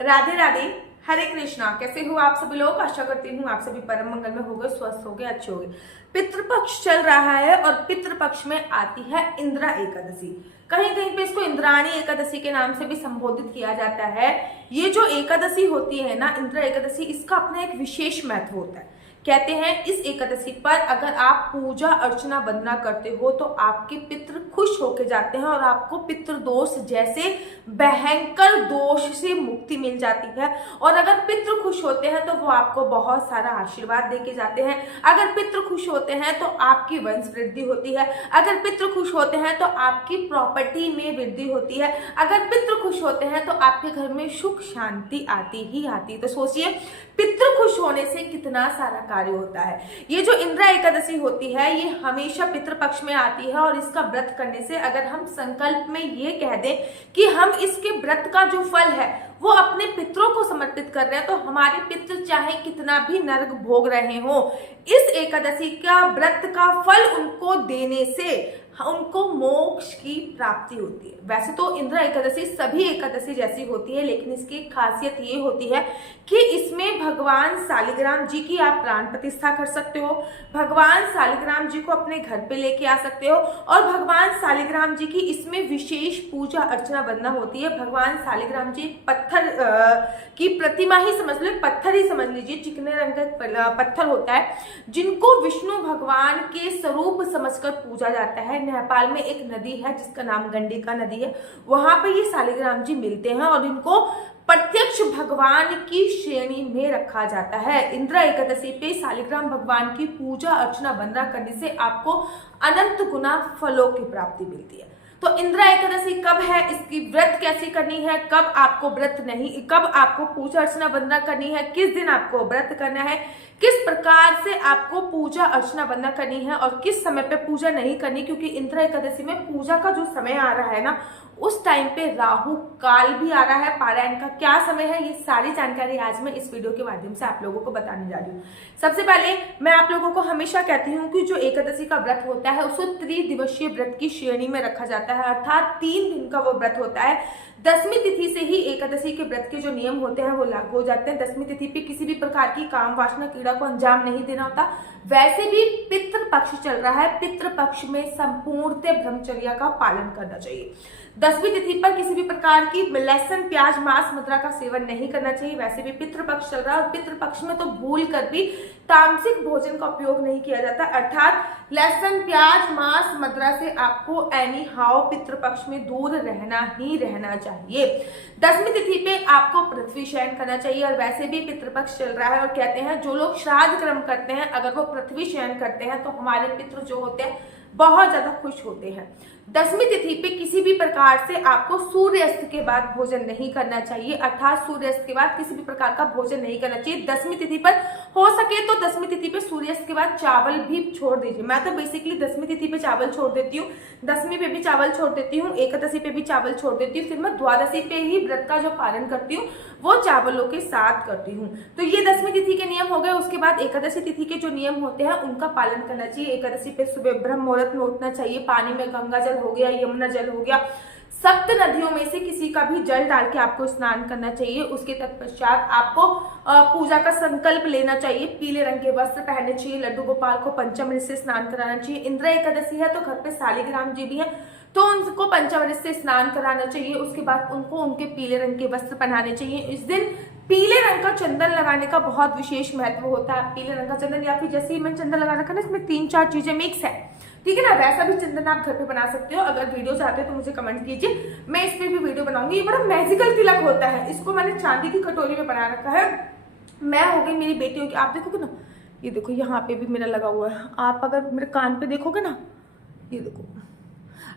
राधे राधे, हरे कृष्णा। कैसे हो आप सभी लोग? आशा करती हूँ आप सभी परम मंगल में होंगे, स्वस्थ होंगे, अच्छे होंगे। पितृपक्ष चल रहा है और पितृपक्ष में आती है इंदिरा एकादशी। कहीं कहीं पे इसको इंद्राणी एकादशी के नाम से भी संबोधित किया जाता है। ये जो एकादशी होती है ना, इंदिरा एकादशी, इसका अपना एक विशेष महत्व होता है। कहते हैं इस एकादशी पर अगर आप पूजा अर्चना वंदना करते हो तो आपके पितृ खुश होके जाते हैं और आपको पितृ दोष जैसे भयंकर दोष से मुक्ति मिल जाती है। और अगर पितृ खुश होते हैं तो वो आपको बहुत सारा आशीर्वाद देके जाते हैं। अगर पितृ खुश होते हैं तो आपकी वंश वृद्धि होती है। अगर पितृ खुश होते हैं तो आपकी प्रॉपर्टी में वृद्धि होती है। अगर पितृ खुश होते हैं तो आपके घर में सुख शांति आती ही आती। तो सोचिए, पितृ खुश होने से कितना सारा कार्य होता है। ये जो इंदिरा एकादशी होती है ये हमेशा पितृपक्ष में आती है और इसका व्रत करने से अगर हम संकल्प में ये कह दें कि हम इसके व्रत का जो फल है वो अपने पितरों को समर्पित कर रहे हैं, तो हमारे पितृ चाहे कितना भी नरक भोग रहे हो, इस एकादशी का व्रत का फल उनको देने से उनको मोक्ष की प्राप्ति होती है। वैसे तो इंदिरा एकादशी सभी एकादशी जैसी होती है, लेकिन इसकी खासियत ये होती है कि इसमें भगवान शालिग्राम जी की आप प्राण प्रतिष्ठा कर सकते हो, भगवान शालिग्राम जी को अपने घर पे लेके आ सकते हो और भगवान शालिग्राम जी की इसमें विशेष पूजा अर्चना वंदना होती है। भगवान शालिग्राम जी पत्थर की प्रतिमा ही समझ लो, पत्थर ही समझ लीजिए, चिकने रंग का पत्थर होता है जिनको विष्णु भगवान के स्वरूप समझकर पूजा जाता है। नेपाल में एक नदी है जिसका नाम गंडिका नदी है, वहां पे ये शालिग्राम जी मिलते हैं और इनको प्रत्यक्ष भगवान की श्रेणी में रखा जाता है। इंदिरा एकादशी पे शालिग्राम भगवान की पूजा अर्चना वंदना करने से आपको अनंत गुना फलों की प्राप्ति मिलती है। तो इंदिरा एकादशी कब है, इसकी व्रत कैसे करनी है, कब आपको व्रत नहीं, कब आपको पूजा अर्चना वंदना करनी है, किस दिन आपको व्रत करना है, किस प्रकार से आपको पूजा अर्चना वंदना करनी है और किस समय पे पूजा नहीं करनी, क्योंकि इंदिरा एकादशी में पूजा का जो समय आ रहा है ना, उस टाइम पे राहु काल भी आ रहा है। पारायण का क्या समय है, ये सारी जानकारी आज मैं इस वीडियो के माध्यम से आप लोगों को बताने जा रही हूँ। सबसे पहले मैं आप लोगों को हमेशा कहती हूँ कि जो एकादशी का व्रत होता है उसको त्रिदिवसीय व्रत की श्रेणी में रखा जाता है, अर्थात 3 दिन का वो व्रत होता है। 10वीं तिथि से ही एकादशी के व्रत के जो नियम होते हैं वो लागू हो जाते हैं। 10वीं तिथि पे किसी भी प्रकार की काम वासना कीड़ा को अंजाम नहीं देना होता। वैसे भी पितृपक्ष चल रहा है, पितृपक्ष में संपूर्णतः ब्रह्मचर्य का पालन करना चाहिए। 10वीं तिथि पर किसी भी प्रकार की लहसुन प्याज मांस मदिरा का सेवन नहीं करना चाहिए। वैसे भी पितृपक्ष चल रहा है और पितृपक्ष में तो भूल कर भी तामसिक भोजन का उपयोग नहीं किया जाता, अर्थात लहसुन प्याज मांस मदिरा से आपको एनी हाउ पितृपक्ष में दूर रहना ही रहना चाहिए। 10वीं तिथि पे आपको पृथ्वी शयन करना चाहिए और वैसे भी पितृपक्ष चल रहा है और कहते हैं जो लोग श्राद्ध कर्म करते हैं अगर वो पृथ्वी शयन करते हैं तो हमारे पितृ जो होते हैं बहुत ज्यादा खुश होते हैं। 10वीं तिथि पे किसी भी प्रकार से आपको सूर्यास्त के बाद भोजन नहीं करना चाहिए, अर्थात सूर्यास्त के बाद किसी भी प्रकार का भोजन नहीं करना चाहिए। 10वीं तिथि पर हो सके तो 10वीं तिथि पे सूर्यास्त के बाद चावल भी छोड़ दीजिए। मैं तो बेसिकली 10वीं तिथि पे चावल छोड़ देती हूँ, 10वीं पे भी चावल छोड़ देती हूँ, एकादशी पे भी चावल छोड़ देती हूँ, फिर मैं द्वादशी पे ही व्रत का जो पालन करती हूँ वो चावलों के साथ करती हूँ। तो ये 10वीं तिथि के नियम हो गए। उसके बाद एकादशी तिथि के जो नियम होते हैं उनका पालन करना चाहिए। एकादशी पे सुबह ब्रह्म मुहूर्त में उठना चाहिए, पानी में गंगा जल हो गया, यमुना जल हो गया, 7 नदियों में से किसी का भी जल डाल के आपको स्नान करना चाहिए। उसके तत्पश्चात आपको पूजा का संकल्प लेना चाहिए, पीले रंग के वस्त्र पहनने चाहिए, लड्डू गोपाल को पंचामृत से स्नान कराना चाहिए। इंदिरा एकादशी है तो घर पे शालिग्राम जी भी हैं तो उनको पंचामृत से स्नान कराना चाहिए। उसके बाद उनको उनके पीले रंग के वस्त्र पहनाने चाहिए। इस दिन पीले रंग का चंदन लगाने का बहुत विशेष महत्व होता है। पीले रंग का चंदन या फिर जैसे ही मैंने चंदन लगा रखा ना, इसमें 3-4 चीजें मिक्स है, ठीक है ना, वैसा भी चंदन आप घर पे बना सकते हो। अगर वीडियो चाहते हो तो मुझे कमेंट कीजिए, मैं इस पे भी वीडियो बनाऊंगी। ये बड़ा मैजिकल तिलक होता है, इसको मैंने चांदी की कटोरी में बना रखा है। मैं हो गई मेरी बेटी होगी, आप देखोगे ना, ये देखो यहाँ पे भी मेरा लगा हुआ है। आप अगर मेरे कान पे देखोगे ना, ये देखो,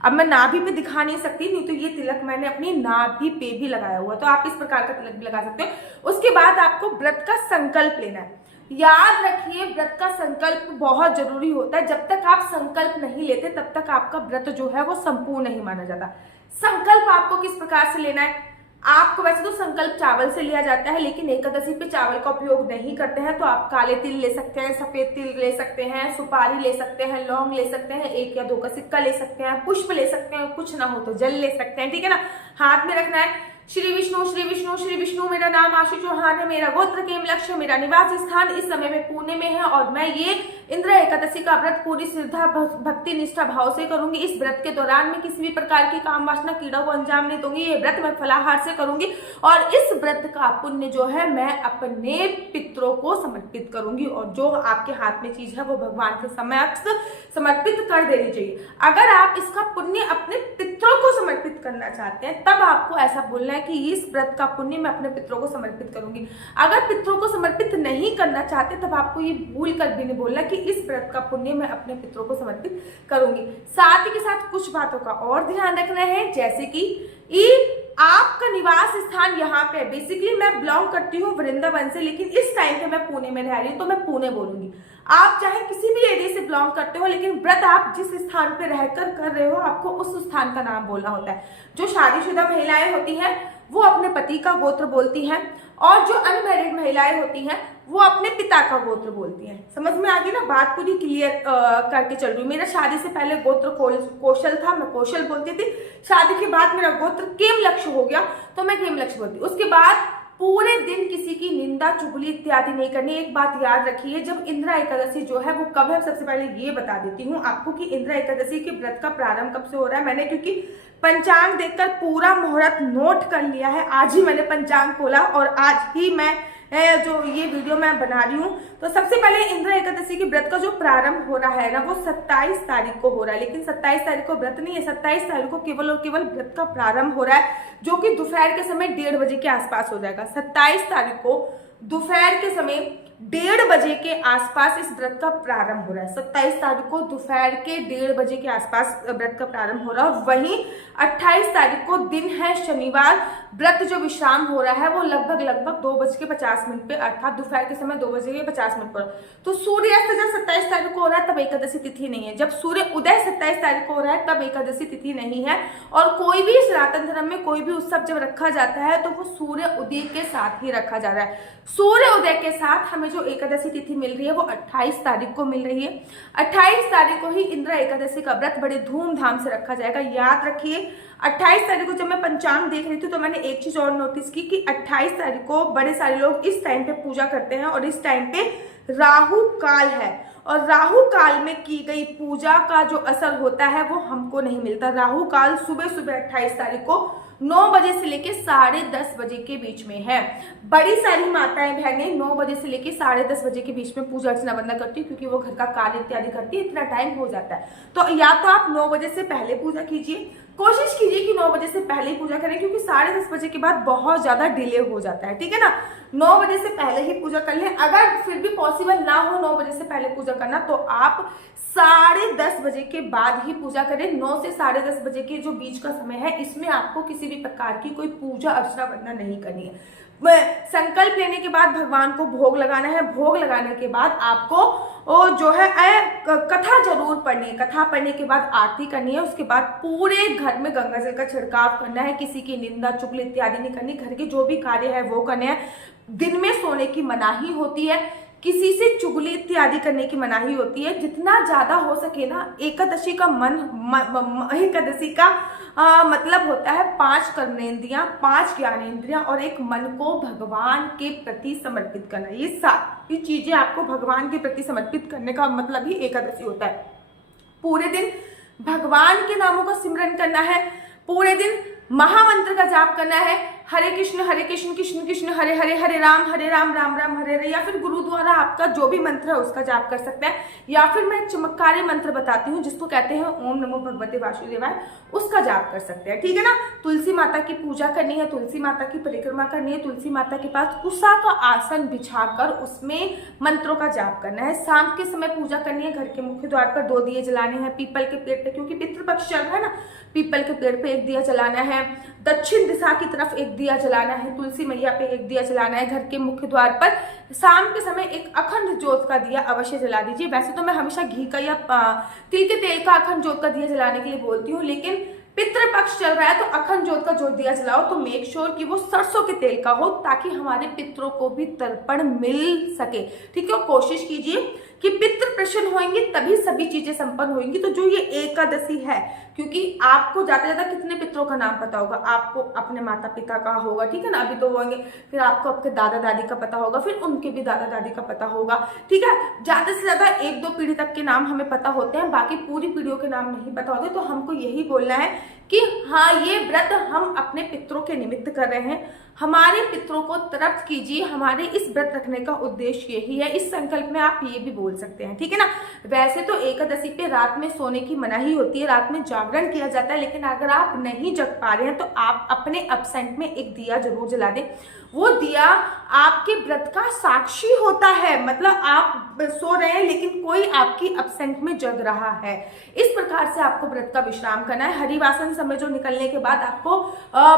अब मैं नाभि पे दिखा नहीं सकती, नहीं तो ये तिलक मैंने अपनी नाभि पे भी लगाया हुआ, तो आप इस प्रकार का तिलक भी लगा सकते हो। उसके बाद आपको व्रत का संकल्प लेना है। याद रखिए, व्रत का संकल्प बहुत जरूरी होता है। जब तक आप संकल्प नहीं लेते तब तक आपका व्रत जो है वो संपूर्ण नहीं माना जाता। संकल्प आपको किस प्रकार से लेना है, आपको वैसे तो संकल्प चावल से लिया जाता है, लेकिन एकादशी पे चावल का उपयोग नहीं करते हैं तो आप काले तिल ले सकते हैं, सफेद तिल ले सकते हैं, सुपारी ले सकते हैं, लौंग ले सकते हैं, 1 या 2 का सिक्का ले सकते हैं, पुष्प ले सकते हैं, कुछ ना हो तो जल ले सकते हैं, ठीक है ना। हाथ में रखना है श्री विष्णु श्री विष्णु श्री विष्णु मेरा मेरा नाम आशु चौहान है, मेरा गोत्र केमलक्ष्य, मेरा निवास स्थान इस समय में पुणे में है और मैं ये इंद्रा एकादशी का व्रत पूरी श्रद्धा भक्ति निष्ठा भाव से करूंगी। इस व्रत के दौरान मैं किसी भी प्रकार की काम वासना कीड़ा को अंजाम नहीं दूंगी। ये व्रत मैं फलाहार से करूंगी और इस व्रत का पुण्य जो है मैं अपने पितरों को समर्पित करूंगी और जो आपके हाथ में चीज है वो भगवान के समक्ष समर्पित कर देनी चाहिए। अगर आप इसका पुण्य अपने पितरों को समर्पित करना चाहते हैं तब आपको ऐसा बोलना है कि इस व्रत का पुण्य मैं अपने पितरों को समर्पित करूंगी। अगर पितरों को समर्पित नहीं करना चाहते तब आपको ये भूल कर भी नहीं बोलना कि इस व्रत का पुण्य मैं अपने पितरों को समर्पित करूंगी। साथ ही के साथ कुछ बातों का और ध्यान रखना है, जैसे कि आपका निवास स्थान यहाँ पे, बेसिकली मैं बिलोंग करती हूँ वृंदावन से, लेकिन इस टाइम पे मैं पुणे में रह रही हूँ तो मैं पुणे बोलूंगी। आप चाहे किसी भी एरिया से बिलोंग करते हो, लेकिन व्रत आप जिस स्थान पे रहकर कर रहे हो आपको उस स्थान का नाम बोलना होता है। जो शादीशुदा महिलाएं होती हैं वो अपने पति का गोत्र बोलती हैं और जो अनमैरिड महिलाएं होती हैं वो अपने पिता का गोत्र बोलती हैं। समझ में आ गई ना, बात पूरी क्लियर करके चल रही हूँ। मेरा शादी से पहले गोत्र कौशल था, मैं कौशल बोलती थी। शादी के बाद मेरा गोत्र केमलक्ष्य हो गया तो मैं केमलक्ष्य बोलती। उसके बाद पूरे दिन किसी की निंदा चुगली इत्यादि नहीं करनी। एक बात याद रखिए, जब इंद्रा एकादशी जो है वो कब है, सबसे पहले ये बता देती हूँ आपको कि इंद्रा एकादशी के व्रत का प्रारंभ कब से हो रहा है। मैंने क्योंकि पंचांग देखकर पूरा मुहूर्त नोट कर लिया है, आज ही मैंने पंचांग खोला और आज ही मैं जो ये वीडियो मैं बना रही हूँ। तो सबसे पहले इंद्रा एकादशी के व्रत का जो प्रारंभ हो रहा है ना वो 27 तारीख को हो रहा है, लेकिन 27 तारीख को व्रत नहीं है, 27 तारीख को केवल और केवल व्रत का प्रारंभ हो रहा है जो कि दोपहर के समय 1:30 बजे के आसपास हो जाएगा। 27 तारीख को दोपहर के समय 1:30 बजे के आसपास इस व्रत का प्रारंभ हो रहा है। 27 तारीख को दोपहर के 1:30 बजे के आसपास व्रत का प्रारंभ हो रहा है और वहीं 28 तारीख को दिन है शनिवार। व्रत जो विश्राम हो रहा है वो लगभग 2:50 पे, अर्थात दोपहर के समय 2:50 पर। तो सूर्यास्त जब 27 तारीख को हो रहा है तब एकादशी तिथि नहीं है। जब सूर्य उदय 27 तारीख को हो रहा है तब एकादशी तिथि नहीं है। और कोई भी सनातन धर्म में कोई भी उत्सव जब रखा जाता है तो वो सूर्य उदय के साथ ही रखा जा रहा है। सूर्य उदय के साथ हमें जो एकादशी तिथि मिल रही है वो 28 तारीख को मिल रही है। 28 तारीख को ही इंद्रा एकादशी का व्रत बड़े धूमधाम से रखा जाएगा। याद रखिए 28 तारीख को जब मैं पंचांग देख रही थी तो मैंने एक चीज और नोटिस की कि 28 तारीख को बड़े सारे लोग इस टाइम पे पूजा करते हैं और इस टाइम पे राहु काल है और राहु काल में की गई पूजा का जो असर होता है वो हमको नहीं मिलता। राहु काल सुबह 28 तारीख को 9 बजे से लेके 10:30 बजे के बीच में है। बड़ी सारी माताएं बहनें 9 बजे से लेके 10:30 बजे के बीच में पूजा अर्चना बंद करती है क्योंकि वो घर का कार्य इत्यादि करती है, इतना टाइम हो जाता है। तो या तो आप 9 बजे से पहले पूजा कीजिए, कोशिश कीजिए कि 9 बजे से पहले ही पूजा करें क्योंकि 10:30 बजे के बाद बहुत ज्यादा डिले हो जाता है, ठीक है ना। 9 बजे से पहले ही पूजा कर लें। अगर फिर भी पॉसिबल ना हो 9 बजे से पहले पूजा करना तो आप 10:30 बजे के बाद ही पूजा करें। 9 से 10:30 बजे के जो बीच का समय है इसमें आपको किसी भी प्रकार की कोई पूजा अर्चना वंदना नहीं करनी है। संकल्प लेने के बाद भगवान को भोग लगाना है। भोग लगाने के बाद आपको जो है कथा जरूर पढ़नी है। कथा पढ़ने के बाद आरती करनी है। उसके बाद पूरे घर में गंगा जल का छिड़काव करना है। किसी की निंदा चुगली इत्यादि नहीं करनी। घर के जो भी कार्य है वो करने हैं। दिन में सोने की मनाही होती है, किसी से चुगली इत्यादि करने की मनाही होती है। जितना ज्यादा हो सके ना, एकादशी का एकादशी का मतलब होता है 5 कर्मेंद्रियां, 5 ज्ञानेंद्रियां और एक मन को भगवान के प्रति समर्पित करना। ये सारी चीजें आपको भगवान के प्रति समर्पित करने का मतलब ही एकादशी होता है। पूरे दिन भगवान के नामों का सिमरन करना है। पूरे दिन महामंत्र का जाप करना है। हरे कृष्ण कृष्ण कृष्ण हरे हरे, हरे राम राम राम हरे हरे, या फिर गुरु द्वारा आपका जो भी मंत्र है उसका जाप कर सकते हैं। या फिर मैं एक चमत्कारी मंत्र बताती हूँ जिसको कहते हैं ओम नमो भगवते वासुदेवाय, उसका जाप कर सकते हैं, ठीक है ना। तुलसी माता की पूजा करनी है, तुलसी माता की परिक्रमा करनी है। तुलसी माता के पास कुशा का आसन बिछाकर उसमें मंत्रों का जाप करना है। शाम के समय पूजा करनी है। घर के मुख्य द्वार पर 2 दिए जलाने हैं। पीपल के पेड़ पे, क्योंकि पितृपक्ष चल रहा है ना, पीपल के पेड़ पे 1 दिया जलाना है। दक्षिण दिशा की तरफ 1 दिया जलाना है। तुलसी मैया पे 1 दिया जलाना है। घर के मुख्य द्वार पर शाम के समय एक अखंड ज्योत का दिया अवश्य जला दीजिए। वैसे तो मैं हमेशा घी का या तिल के तेल का अखंड ज्योत का दिया जलाने के लिए बोलती हूँ, लेकिन पितृपक्ष चल रहा है तो अखंड ज्योत का जो दिया जलाओ तो मेक श्योर कि वो सरसों के तेल का हो ताकि हमारे पितरों को भी तर्पण मिल सके, ठीक है। कोशिश कीजिए कि पितृ प्रसन्न होंगे तभी सभी चीजें संपन्न होंगी। तो जो ये एकादशी है, क्योंकि आपको ज्यादा से ज्यादा कितने पितरों का नाम पता होगा, आपको अपने माता पिता का होगा, ठीक है ना, अभी तो होंगे, फिर आपको आपके दादा दादी का पता होगा, फिर उनके भी दादा दादी का पता होगा, ठीक है। ज्यादा से ज्यादा 1-2 पीढ़ी तक के नाम हमें पता होते हैं, बाकी पूरी पीढ़ियों के नाम नहीं पता होते। तो हमको यही बोलना है कि हाँ, ये व्रत हम अपने पितरों के निमित्त कर रहे हैं, हमारे पितरों को तृप्त कीजिए। हमारे इस व्रत रखने का उद्देश्य यही है। इस संकल्प में आप ये भी बोल सकते हैं, ठीक है ना। वैसे तो एकादशी पे रात में सोने की मनाही होती है, रात में जागरण किया जाता है, लेकिन अगर आप नहीं जग पा रहे हैं तो आप अपने अपसेंट में एक दिया जरूर जला दें। वो दिया आपके व्रत का साक्षी होता है, मतलब आप सो रहे हैं लेकिन कोई आपकी अपसेंट में जग रहा है। इस प्रकार से आपको व्रत का विश्राम करना है। हरिवासन समय जो निकलने के बाद आपको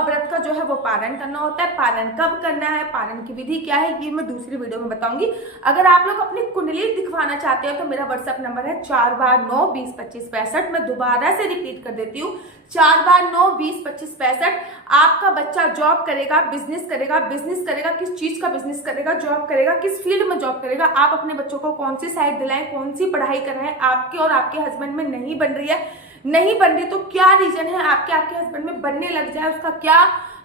व्रत का जो है वो पारण करना होता है। पारण कब करना है, पारण की विधि क्या है, ये मैं दूसरी वीडियो में बताऊंगी। अगर आप लोग अपनी कुंडली दिखवाना चाहते हो तो मेरा व्हाट्सएप नंबर है 4/9-20-25-65। मैं दोबारा से रिपीट कर देती हूँ, 4/9-20-25-65। आपका बच्चा जॉब करेगा, बिजनेस करेगा, किस चीज का बिजनेस करेगा, जॉब करेगा, किस फील्ड में जॉब करेगा, आप अपने बच्चों को कौन सी साइड दिलाएं, कौन सी पढ़ाई कर रहे हैं, आपके और आपके हस्बैंड में नहीं बन रही तो क्या रीजन है, आपके हस्बैंड में बनने लग जाए उसका क्या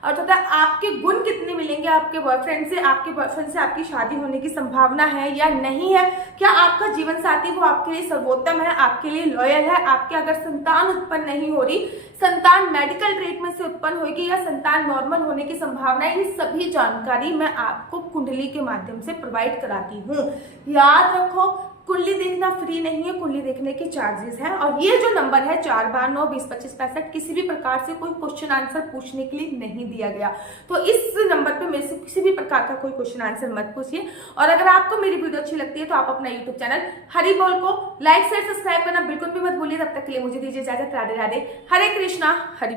अर्थात आपके गुण कितने मिलेंगे आपके बॉयफ्रेंड से, आपके बॉयफ्रेंड से आपकी शादी होने की संभावना है या नहीं है, क्या आपका जीवन साथी वो आपके लिए सर्वोत्तम है, आपके लिए लॉयल है, आपके अगर संतान उत्पन्न नहीं हो रही, संतान मेडिकल ट्रीटमेंट से उत्पन्न होगी या संतान नॉर्मल होने की संभावना है, ये सभी जानकारी मैं आपको कुंडली के माध्यम से प्रोवाइड कराती हूँ। याद रखो, कुंडली देखना फ्री नहीं है, कुंडली देखने के चार्जेस हैं। और ये जो नंबर है 4/9-20-25-65, किसी भी प्रकार से कोई क्वेश्चन आंसर पूछने के लिए नहीं दिया गया। तो इस नंबर पे मेरे से किसी भी प्रकार का कोई क्वेश्चन आंसर मत पूछिए। और अगर आपको मेरी वीडियो अच्छी लगती है तो आप अपना यूट्यूब चैनल हरि बोल को लाइक शेयर सब्सक्राइब करना बिल्कुल भी मत भूलिए। तब तक के लिए मुझे दीजिए इजाजत। राधे राधे, हरे कृष्णा, हरि।